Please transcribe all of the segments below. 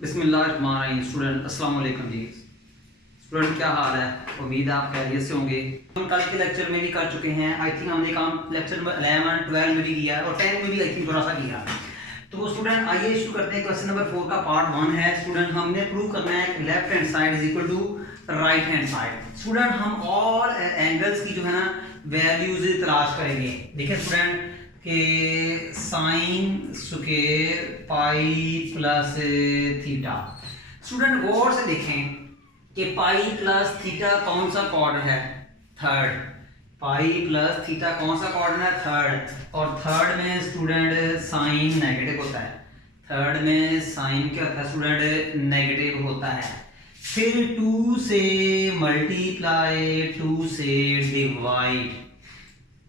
बिस्मिल्लाहिर्रहमानिर्रहीम। स्टूडेंट अस्सलाम वालेकुम जी। स्टूडेंट क्या हाल है? उम्मीद है आप खैरियत से होंगे। हम कल के लेक्चर में भी कर चुके हैं। आई थिंक हमने काम लेक्चर नंबर 11, 12 में भी किया है और 10 में भी आई थिंक थोड़ा सा किया। तो स्टूडेंट आइए शुरू करते हैं। क्वेश्चन नंबर 4 का पार्ट 1 है। स्टूडेंट हमने प्रूव करना है left hand side is equal to right hand side. Student हम ऑल एंगल्स की जो है ना वैल्यूज तलाश करेंगे। देखिए स्टूडेंट के sine square pi plus theta. Student गौर से देखें कि पाई प्लस थीटा कौन सा क्वाड्रेंट है? थर्ड। पाई प्लस थीटा कौन सा क्वाड्रेंट है? थर्ड। और थर्ड में स्टूडेंट साइन नेगेटिव होता है। थर्ड में साइन क्या होता है स्टूडेंट? नेगेटिव होता है। फिर 2 से मल्टीप्लाई 2 से डिवाइड।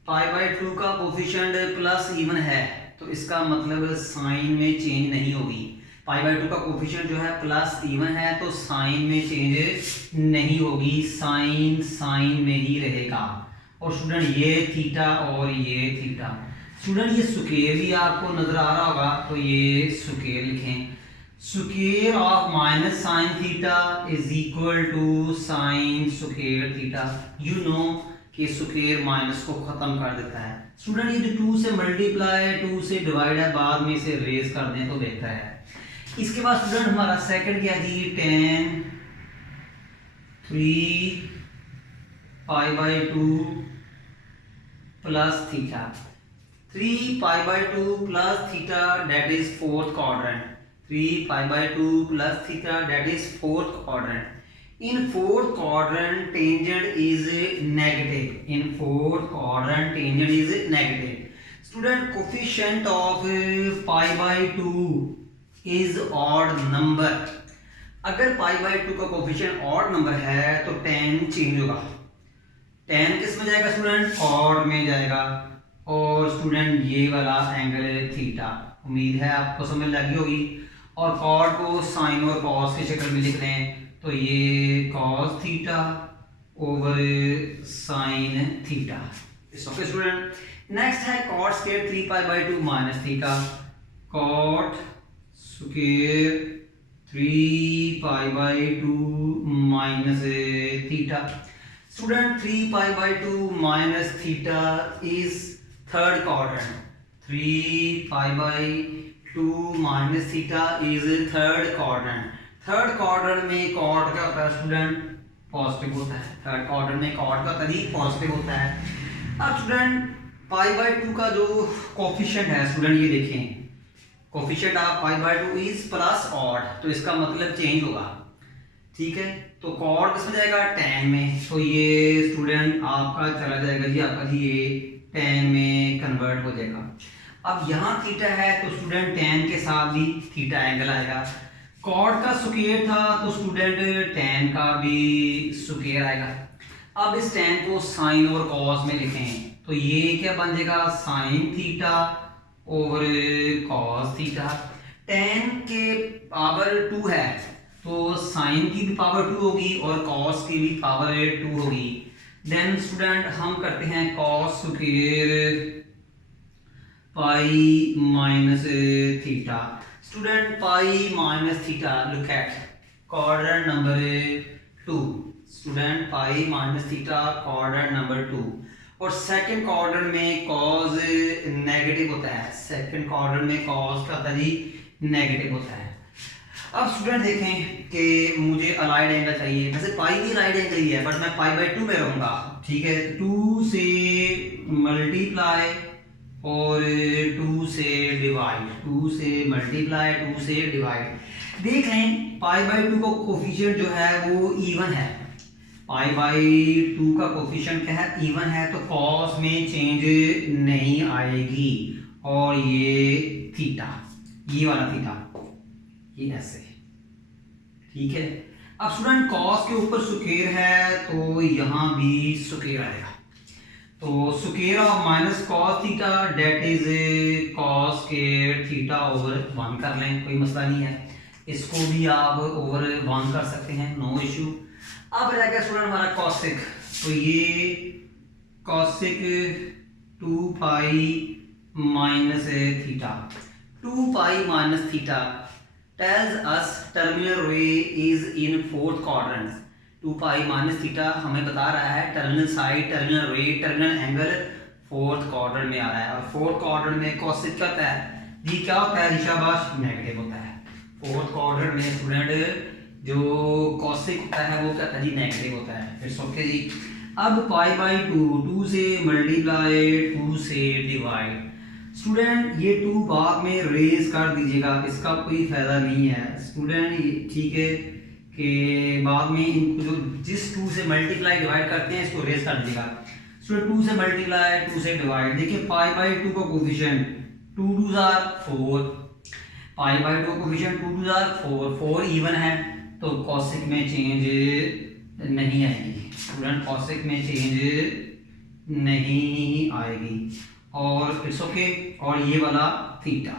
पाई बाई 2 का कोफिशिएंट प्लस इवन है तो इसका मतलब साइन में चेंज नहीं होगी। पाई बाई 2 का कोफिशिएंट जो है प्लस इवन है तो साइन में चेंज नहीं होगी। साइन साइन में ही रहेगा। और स्टूडेंट ये थीटा और ये थीटा। स्टूडेंट ये स्क्वायर भी आपको नजर आ रहा होगा तो ये स्क्वायर लिखें। Square of minus sine theta is equal to sine square theta. You know कि स्क्वायर माइनस को खत्म कर देता है। स्टूडेंट ये जो 2 से मल्टीप्लाई 2 से डिवाइड है बाद में इसे रेज कर दें तो बेहतर है। इसके बाद स्टूडेंट हमारा सेकंड क्या जी? tan 3 pi by 2 plus theta. 3 pi by 2 plus theta that is fourth quadrant. 3 pi by 2 plus theta that is fourth quadrant. In fourth quadrant tangent is negative. In fourth quadrant tangent is negative. Student coefficient of pi by 2 is odd number. अगर pi by 2 का coefficient odd number है तो tan change होगा। tan किस में जाएगा student? cot में जाएगा। और स्टूडेंट ये वाला एंगल थीटा। उम्मीद है आपको समझ लगी होगी। और cot को साइन और cos की शक्ल में लिख लें तो ये cos theta over sine theta. Okay student. Next है cot square 3 pi by 2 minus theta. cot square 3 pi by 2 minus theta. Student 3 pi by 2 minus theta is third quadrant. 3 pi by 2 minus theta is third quadrant. Third quadrant में cot क्या होता है student? Positive होता है। Third quadrant में cot का तरीक positive होता है। अब स्टूडेंट पाई बाई 2 का जो कोफिशिएंट है स्टूडेंट ये देखें। Coefficient of pi by 2 is plus odd तो इसका मतलब चेंज होगा। ठीक है तो कॉट किसमें जाएगा? tan में। तो ये स्टूडेंट आपका चला जाएगा जी आपका जी ये tan में कन्वर्ट हो जाएगा। अब यहाँ थीटा है तो स्टूडेंट tan के साथ भी थीटा एंगल आएगा। कॉट का स्क्वायर था तो स्टूडेंट tan का भी स्क्वायर आएगा। अब इस tan को साइन और कॉस में लिखें तो ये क्या बन जाएगा? Sign theta over cos theta. tan के पावर 2 है तो साइन की भी पावर 2 होगी और कॉस की भी पावर 2 होगी। देन स्टूडेंट हम करते हैं cos square pi minus theta. Student पाई minus theta look eight quadrant number 2। Student पाई माइनस थीटा क्वाड्रेंट नंबर 2। और सेकंड क्वाड्रेंट में कॉस नेगेटिव होता है। सेकंड क्वाड्रेंट में कॉस क्या होता है जी? नेगेटिव होता है। अब स्टूडेंट देखें कि मुझे अलाइड एंगल चाहिए। वैसे पाई भी अलाइड एंगल ही है बट मैं पाई बाई 2 में रहूंगा। ठीक है 2 से मल्टीप्लाई और 2 से डिवाइड। 2 से मल्टीप्लाई 2 से डिवाइड। देख लें पाई बाई 2 का कोफिशिएंट जो है वो इवन है। पाई बाई 2 का कोफिशिएंट क्या है? इवन है तो कॉस में चेंज नहीं आएगी। और ये थीटा ये वाला थीटा ये ऐसे। ठीक है अब स्टूडेंट कॉस के ऊपर स्क्वायर है तो यहाँ भी स्क्वायर आएगा। तो square of minus cos theta that is cos square theta over 1 कर लें कोई मसला नहीं है। इसको भी आप ओवर 1 कर सकते हैं नो इशू। अब रह गया स्टूडेंट हमारा कॉसिक। तो ये cosec 2 pi minus theta. 2 pi minus theta tells us terminal ray is in fourth quadrant. 2 pi minus theta हमें बता रहा है टर्मिनल साइड, टर्मिनल रे, टर्मिनल एंगल फोर्थ क्वाड्रेंट में आ रहा है। और फोर्थ क्वाड्रेंट में कॉसेक क्या होता है जी, क्या होता है ऋषाबाश, नेगेटिव होता है। फोर्थ क्वाड्रेंट में स्टूडेंट जो कॉसेक होता है वो क्या होता है जी, नेगेटिव होता है। इट्स ओके जी। अब पाई बाई 2 से मल्टीप्लाई 2 से डिवाइड। स्टूडेंट ये 2 भाग में रेज कर दीजिएगा, इसका कोई फायदा नहीं है स्टूडेंट, ठीक है कि बाद में इनको जो जिस 2 से मल्टीप्लाई डिवाइड करते हैं इसको रेज कर दीजिएगा। स्टूडेंट 2 से मल्टीप्लाई 2 से डिवाइड, देखिए पाई बाई 2 का coefficient 2 2 are 4, pi by 2 coefficient 2 2 are 4, 4 even है तो कॉसेक में चेंज नहीं आएगी स्टूडेंट, कॉसेक में चेंज नहीं आएगी। और इट्स ओके, और ये वाला थीटा,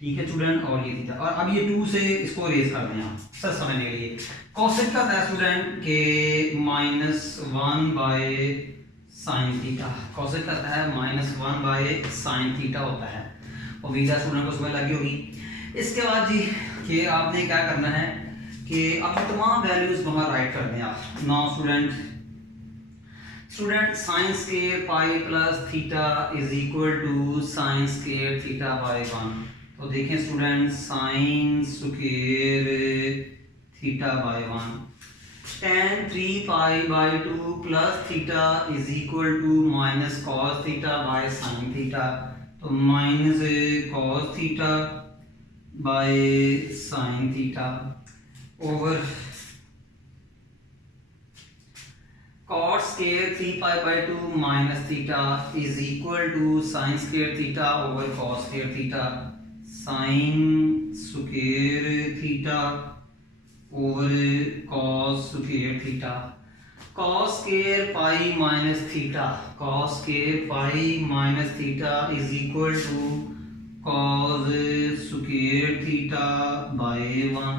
ठीक है स्टूडेंट, और ये थीटा। और अब ये 2 से इसको रेज कर दें आप सर समझने के लिए। कॉसेक का था स्टूडेंट के -1 बाय साइन थीटा, कॉसेक का है -1 बाय साइन थीटा होता है। और वीजा स्टूडेंट को समझ लगी होगी। इसके बाद जी कि आपने क्या करना है कि आप तमाम वैल्यूज वहाँ राइट कर दें आप। Now student sine square pi plus theta is equal to sine square theta by 1। तो देखें student sine square theta by 1, tan 3 pi by 2 plus theta is equal to minus cos theta by sine theta. तो minus cos theta by sine theta over cot square 3 pi by 2 minus theta is equal to sin square theta over cos square theta, sin square theta over cos square theta, cos square pi minus theta, cos square pi minus theta is equal to cos square theta by 1,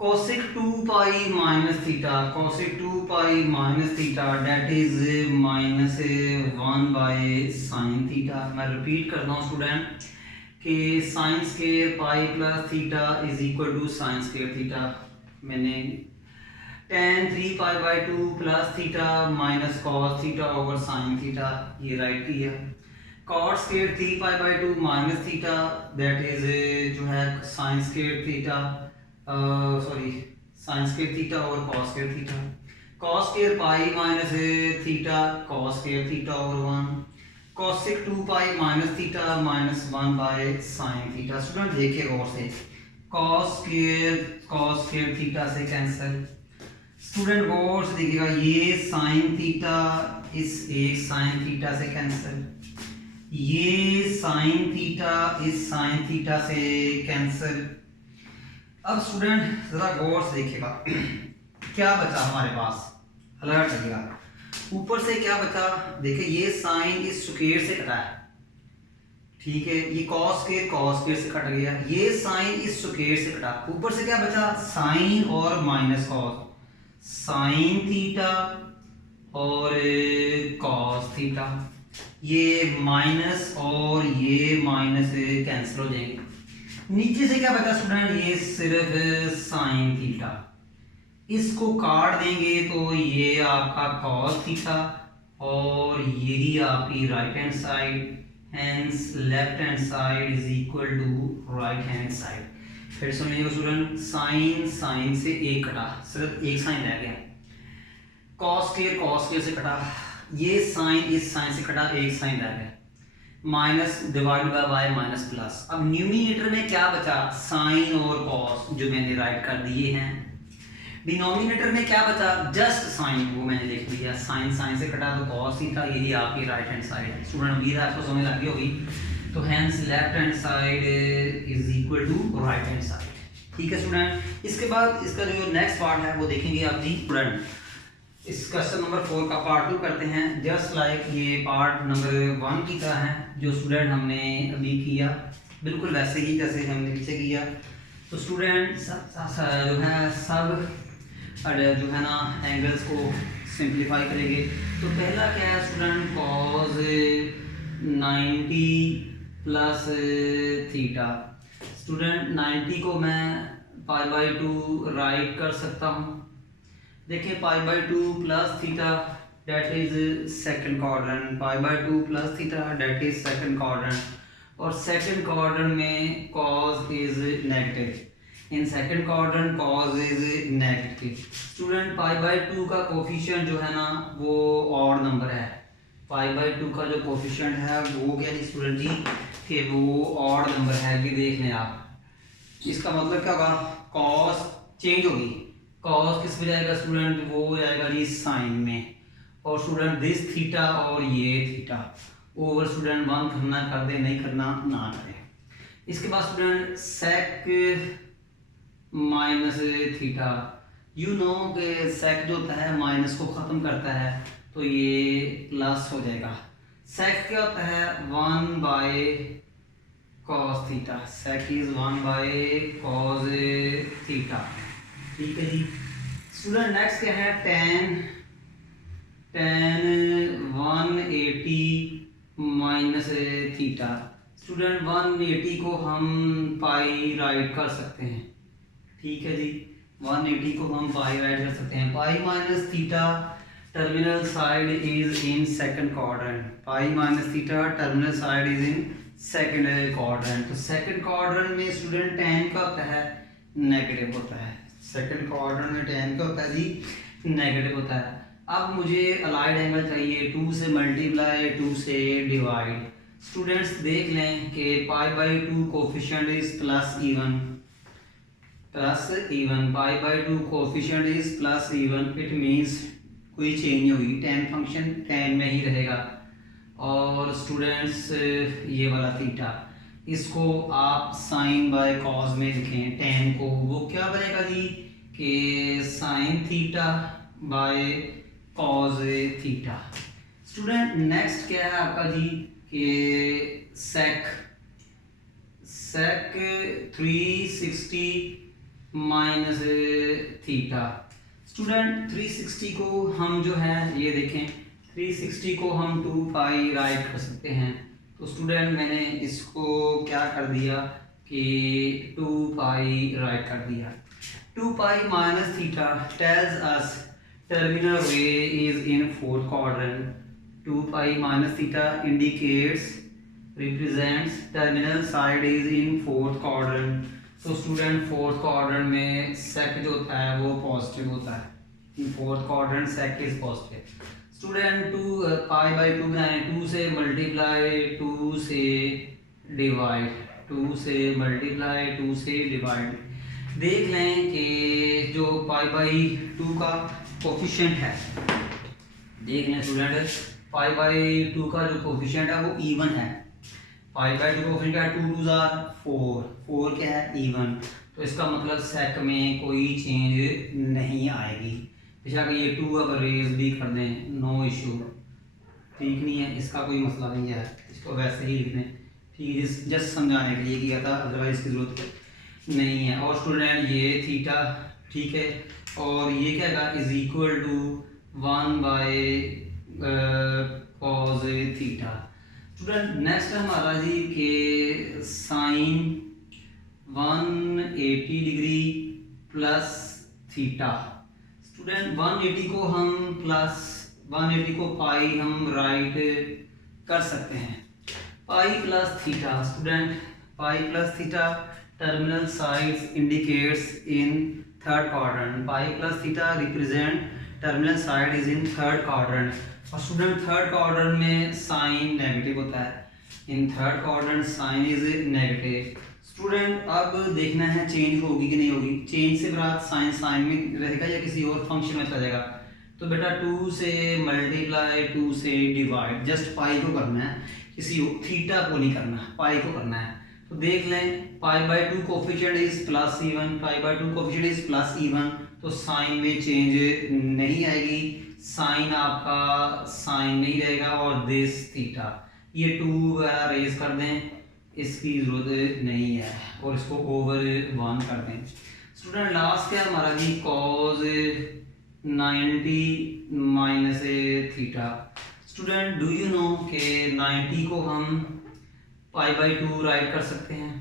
cosec 2 pi minus theta, cosec 2 pi minus theta that is minus 1 by sin theta। मैं repeat करता हूँ student कि sine square pi plus theta is equal to sine square theta, मैंने tan 3 pi by 2 plus theta minus cos theta over sine theta ये write किया। cot square 3 pi by 2 minus theta that is जो है sine square theta sorry sine square theta और cos square theta, cos square pi minus theta cos square theta over 1, cosec 2 pi minus theta minus 1 bye sine theta. Student देखिए गौर से, cos square theta से cancel. Student गौर से देखिएगा, ये sine theta इस एक साइन थीटा से कैंसिल, ये साइन थीटा इस साइन थीटा से कैंसिल। अब स्टूडेंट जरा गौर से देखिएगा क्या बचा हमारे पास, अलर्ट रहिएगा। ऊपर से क्या बचा, देखिए ये साइन इस स्क्वायर से कटा है, ठीक है, ये कॉस स्क्वायर से कट गया, ये साइन इस स्क्वायर से कटा, ऊपर से क्या बचा साइन और माइनस कॉस, साइन थीटा और कॉस थीटा, ये माइनस और ये माइनस कैंसिल हो जाएंगे। नीचे से क्या बचा स्टूडेंट, ये सिर्फ साइन थीटा, इसको काट देंगे तो ये आपका कॉस थीटा और यही आपकी right hand side, hence left hand side is equal to right hand side. फिर सुनिएगा स्टूडेंट, साइन साइन से एक कटा, सिर्फ एक साइन रह गया, कॉस स्क्वायर से कटा, ये साइन इस साइन से कटा, एक साइन रह गया, minus divide by minus plus. अब न्यूमिनेटर में क्या बचा, साइन और कॉस जो मैंने राइट कर दिए हैं। डिनोमिनेटर में क्या बचा, जस्ट साइन, वो मैंने लिख दिया, साइन साइन से कटा तो कॉस ही था, यही आपकी राइट हैंड साइड है। स्टूडेंट उम्मीद है आपको समझ लगी होगी। तो hence left hand side is equal to right hand side, ठीक है स्टूडेंट। इसके बाद इसका जो नेक्स्ट पार्ट है वो देखेंगे आप जी स्टूडेंट। इस क्वेश्चन नंबर 4 का पार्ट 2 करते हैं, जस्ट लाइक ये पार्ट नंबर 1 की तरह है जो स्टूडेंट हमने अभी किया, बिल्कुल वैसे ही जैसे हमने नीचे किया। तो स्टूडेंट जो है सब जो है ना एंगल्स को सिंप्लीफाई करेंगे। तो पहला क्या है student, cos 90 plus theta. Student 90 को मैं π/2 राइट कर सकता हूँ। देखिए π/2 plus theta that is second quadrant, π/2 plus theta that is second quadrant. और सेकंड क्वाड्रेंट में cos is negative, in second quadrant cos is negative. Student π/2 का कोफिशिएंट जो है ना वो ऑड नंबर है। π/2 का जो कोफिशिएंट है वो क्या है स्टूडेंट जी कि वो ऑड नंबर है। ये देख लें आप, इसका मतलब क्या होगा, cos चेंज होगी, cos किस में जाएगा स्टूडेंट, वो जाएगा जी साइन में। और स्टूडेंट दिस थीटा और ये थीटा ओवर स्टूडेंट 1 करना कर दे, नहीं करना ना करें। इसके बाद student sec minus theta, you know कि sec जो होता है माइनस को ख़त्म करता है तो ये प्लस हो जाएगा। sec क्या होता है 1/cos theta, sec is 1/cos theta. ठीक है जी। स्टूडेंट नेक्स्ट क्या है tan 180 माइनस थीटा। स्टूडेंट 180 को हम पाई राइट कर सकते हैं। ठीक है जी, 180 को हम पाई राइट कर सकते हैं। पाई minus theta terminal side is in second quadrant, pi minus theta terminal side is in second quadrant. तो सेकंड क्वाड्रेंट में स्टूडेंट tan का होता है नेगेटिव होता है, सेकंड क्वाड्रेंट में tan का होता है जी नेगेटिव होता है। अब मुझे अलाइड एंगल चाहिए, 2 से मल्टीप्लाई 2 से डिवाइड। स्टूडेंट्स देख लें कि π/2 coefficient is plus even, π/2 coefficient is plus even, it means कोई चेंज नहीं होगी, tan फंक्शन tan में ही रहेगा। और स्टूडेंट्स ये वाला थीटा इसको आप साइन बाय कॉस में लिखें, tan को वो क्या बनेगा जी कि sign theta bye cos theta. Student next क्या है आपका जी कि sec 360 माइनस थीटा। स्टूडेंट 360 को हम जो है ये देखें, 360 को हम 2 पाई राइट कर सकते हैं। तो स्टूडेंट मैंने इसको क्या कर दिया कि 2 पाई राइट कर दिया। 2 pi minus theta tells us terminal ray is in fourth quadrant. 2 pi minus theta indicates represents terminal side is in fourth quadrant. तो स्टूडेंट फोर्थ क्वाड्रेंट में sec जो होता है वो पॉजिटिव होता है, in fourth quadrant sec is positive. Student 2 π/2 बनाए, 2 से मल्टीप्लाई 2 से डिवाइड, 2 से मल्टीप्लाई 2 से डिवाइड। देख लें कि जो π/2 का कोफिशिएंट है, देख लें स्टूडेंट π/2 का जो कोफिशिएंट है वो इवन है। π/2 कोफिशिएंट क्या है, 2 2 जार 4, 4 क्या है इवन। तो इसका मतलब sec में कोई चेंज नहीं आएगी। बेशक ये 2 अगर रेज भी कर दें नो इशू, ठीक नहीं है, इसका कोई मसला नहीं है, इसको वैसे ही लिख दें। ठीक है, जस्ट समझाने के लिए किया था, अदरवाइज इसकी जरूरत नहीं है। और स्टूडेंट ये थीटा ठीक है, और ये क्या है is equal to 1/cos theta. Student next हमारा जी के sine 180 degree plus theta. Student 180 को हम प्लस 180 को पाई हम राइट कर सकते हैं, pi plus theta. Student pi plus theta terminal sides indicates in third quadrant, pi plus theta represent terminal side is in third quadrant. और स्टूडेंट थर्ड क्वाड्रेंट में sine negative होता है, in third quadrant sine is negative. Student अब देखना है change होगी कि नहीं होगी। चेंज से बात साइन साइन में रहेगा या किसी और फंक्शन में चला जाएगा। तो बेटा 2 से मल्टीप्लाई 2 से डिवाइड, जस्ट पाई को करना है, किसी थीटा को नहीं करना, पाई को करना है। तो देख लें π/2 coefficient is plus even, π/2 coefficient is plus even, तो साइन में चेंज नहीं आएगी, साइन आपका साइन नहीं रहेगा। और दिस थीटा ये 2 वगैरह रेज कर दें, इसकी जरूरत नहीं है, और इसको ओवर 1 कर दें। स्टूडेंट लास्ट क्या हमारा जी cos 90 minus theta. Student do you know कि 90 को हम पाई बाई 2 राइट कर सकते हैं,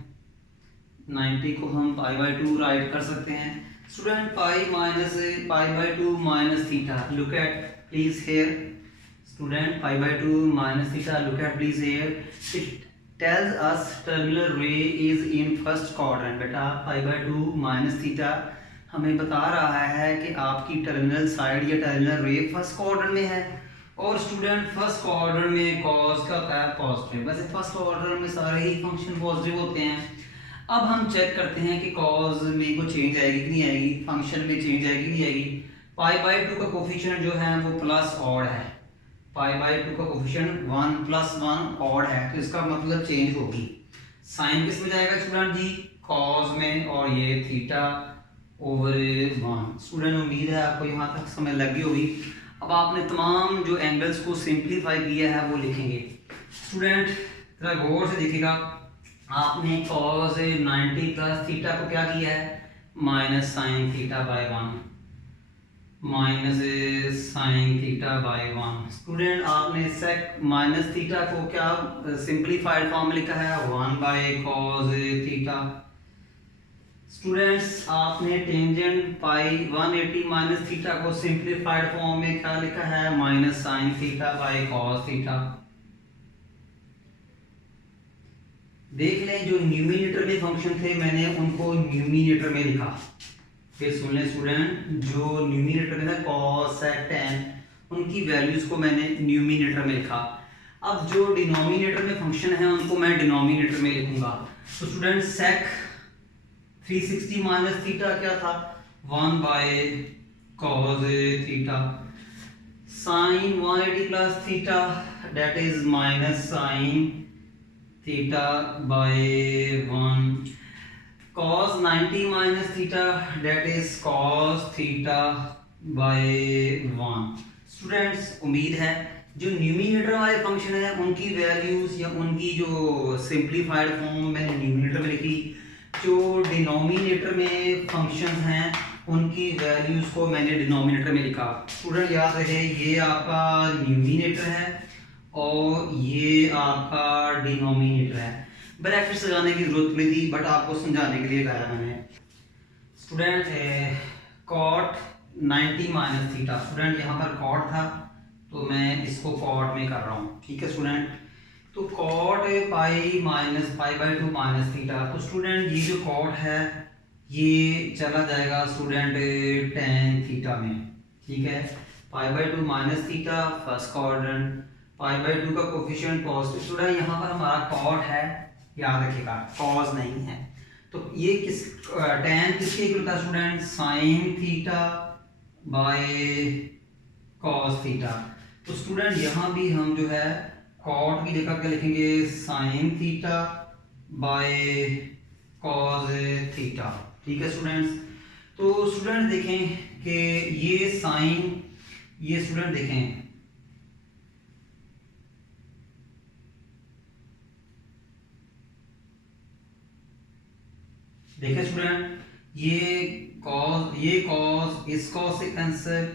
90 को हम पाई बाई 2 राइट कर सकते हैं। Student pi by 2 minus theta, look at please here. Student pi by 2 minus theta, look at please here. It tells us terminal ray is in first quadrant। बेटा पाई by 2 minus theta हमें बता रहा है कि आपकी टर्मिनल साइड या terminal रे first quadrant में है। और स्टूडेंट फर्स्ट क्वाड्रेंट में कॉस का होता है पॉजिटिव, वैसे फर्स्ट क्वाड्रेंट में सारे ही फंक्शन पॉजिटिव होते हैं। अब हम चेक करते हैं कि कॉस में को चेंज आएगी कि नहीं आएगी, फंक्शन में चेंज आएगी कि नहीं आएगी। पाई बाई 2 का कोफिशिएंट जो है वो प्लस ऑड है, पाई बाई 2 का कोफिशिएंट 1 प्लस 1 ऑड है, तो इसका मतलब चेंज होगी। साइन किस में जाएगा स्टूडेंट जी, कॉस में, और ये थीटा ओवर 1। स्टूडेंट उम्मीद है आपको यहाँ तक समझ लगी होगी। अब आपने तमाम जो एंगल्स को सिंप्लीफाई किया है वो लिखेंगे। स्टूडेंट जरा गौर से देखिएगा, आपने कॉस 90 प्लस थीटा को क्या किया है, minus sine theta by 1, minus sine theta by 1। Student आपने सेक माइनस थीटा को क्या सिंप्लीफाइड फॉर्म में लिखा है, 1 बाय कॉस थीटा। स्टूडेंट्स आपने टेंजेंट पाई 180 माइनस थीटा को सिंप्लीफाइड फॉर्म में क्या लिखा है, minus sine theta bye cos theta. देख लें जो न्यूमिनेटर में फंक्शन थे मैंने उनको न्यूमिनेटर में लिखा। फिर सुन लें स्टूडेंट, जो न्यूमिनेटर में था कॉस सेक टेन, उनकी वैल्यूज को मैंने न्यूमिनेटर में लिखा। अब जो डिनोमिनेटर में फंक्शन है उनको मैं डिनोमिनेटर में लिखूंगा। तो स्टूडेंट सेक 360 माइनस थीटा क्या था, 1 by cos theta. Sine 180 plus theta that is minus sine theta by 1। cos 90 minus theta that is cos theta by 1। Students उम्मीद है जो न्यूमिनेटर वाले फंक्शन है उनकी वैल्यूज या उनकी जो सिंप्लीफाइड फॉर्म मैंने न्यूमिनेटर में लिखी, जो डिनोमिनेटर में फंक्शंस हैं उनकी वैल्यूज को मैंने डिनोमिनेटर में लिखा। स्टूडेंट याद रहे ये आपका न्यूमिनेटर है और ये आपका डिनोमिनेटर है। ब्रैकेट्स लगाने की जरूरत नहीं थी बट आपको समझाने के लिए लगाया मैंने। Student cot 90 minus theta, student यहाँ पर कॉट था तो मैं इसको कॉट में कर रहा हूँ, ठीक है स्टूडेंट। तो cot pi by 2 minus theta, तो स्टूडेंट ये जो कॉट है ये चला जाएगा स्टूडेंट टेन थीटा में, ठीक है। पाई by 2 minus theta first quadrant, pi by 2 का कोफिशिएंट पॉजिटिव। स्टूडेंट यहाँ पर हमारा कॉट है, याद रखिएगा कॉस नहीं है। तो ये किस टेन किसके इक्वल था student, sign theta bye cos theta. तो स्टूडेंट यहाँ भी हम जो है कॉट की जगह क्या लिखेंगे, sign theta bye cos theta, ठीक है स्टूडेंट्स। तो स्टूडेंट देखें कि ये साइन, ये स्टूडेंट देखें देखिए स्टूडेंट, ये कॉस इस कॉस से कैंसिल,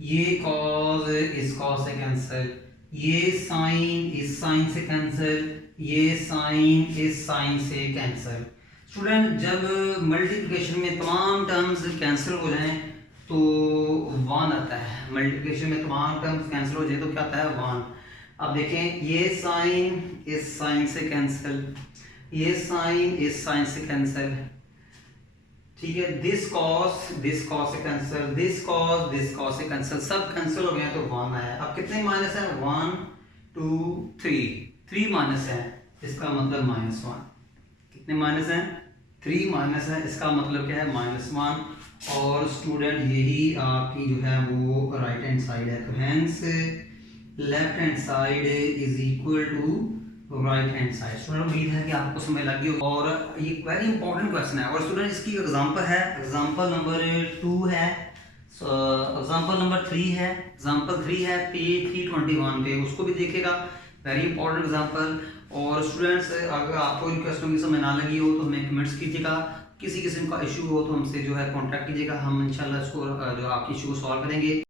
ये कॉस इस कॉस से कैंसिल, ये साइन इस साइन से कैंसिल, ये साइन इस साइन से कैंसिल। स्टूडेंट जब मल्टीप्लिकेशन में तमाम टर्म्स कैंसिल हो जाएं तो 1 आता है, मल्टीप्लिकेशन में तमाम टर्म्स कैंसिल हो जाए तो क्या आता है 1। अब देखें ये साइन इस साइन से कैंसिल, ये साइन इस साइन से कैंसिल, ठीक है। दिस कॉस से कैंसिल, दिस कॉस से कैंसिल, सब कैंसिल हो गए तो 1 आया। अब कितने माइनस है, 1 2 3 माइनस है, इसका मतलब -1। कितने माइनस हैं, 3 माइनस है, इसका मतलब क्या है -1। और स्टूडेंट यही आपकी जो है वो राइट हैंड साइड है, तो hence left hand side is equal to right hand side. Student उम्मीद है कि आपको समझ लगी हो और ये वेरी इंपॉर्टेंट क्वेश्चन है। और स्टूडेंट इसकी एग्जांपल है, एग्जांपल नंबर 2 है, एग्जांपल नंबर 3 है, एग्जांपल 3 है पेज 321 पे, उसको भी देखेगा, वेरी इंपॉर्टेंट एग्जांपल। और स्टूडेंट्स अगर आपको इन क्वेश्चन की समझ ना लगी हो तो हमें कमेंट्स कीजिएगा, किसी किस्म का इशू हो तो हमसे जो है कॉन्टैक्ट कीजिएगा, हम इंशाल्लाह इसको जो आपकी इशू को सॉल्व करेंगे।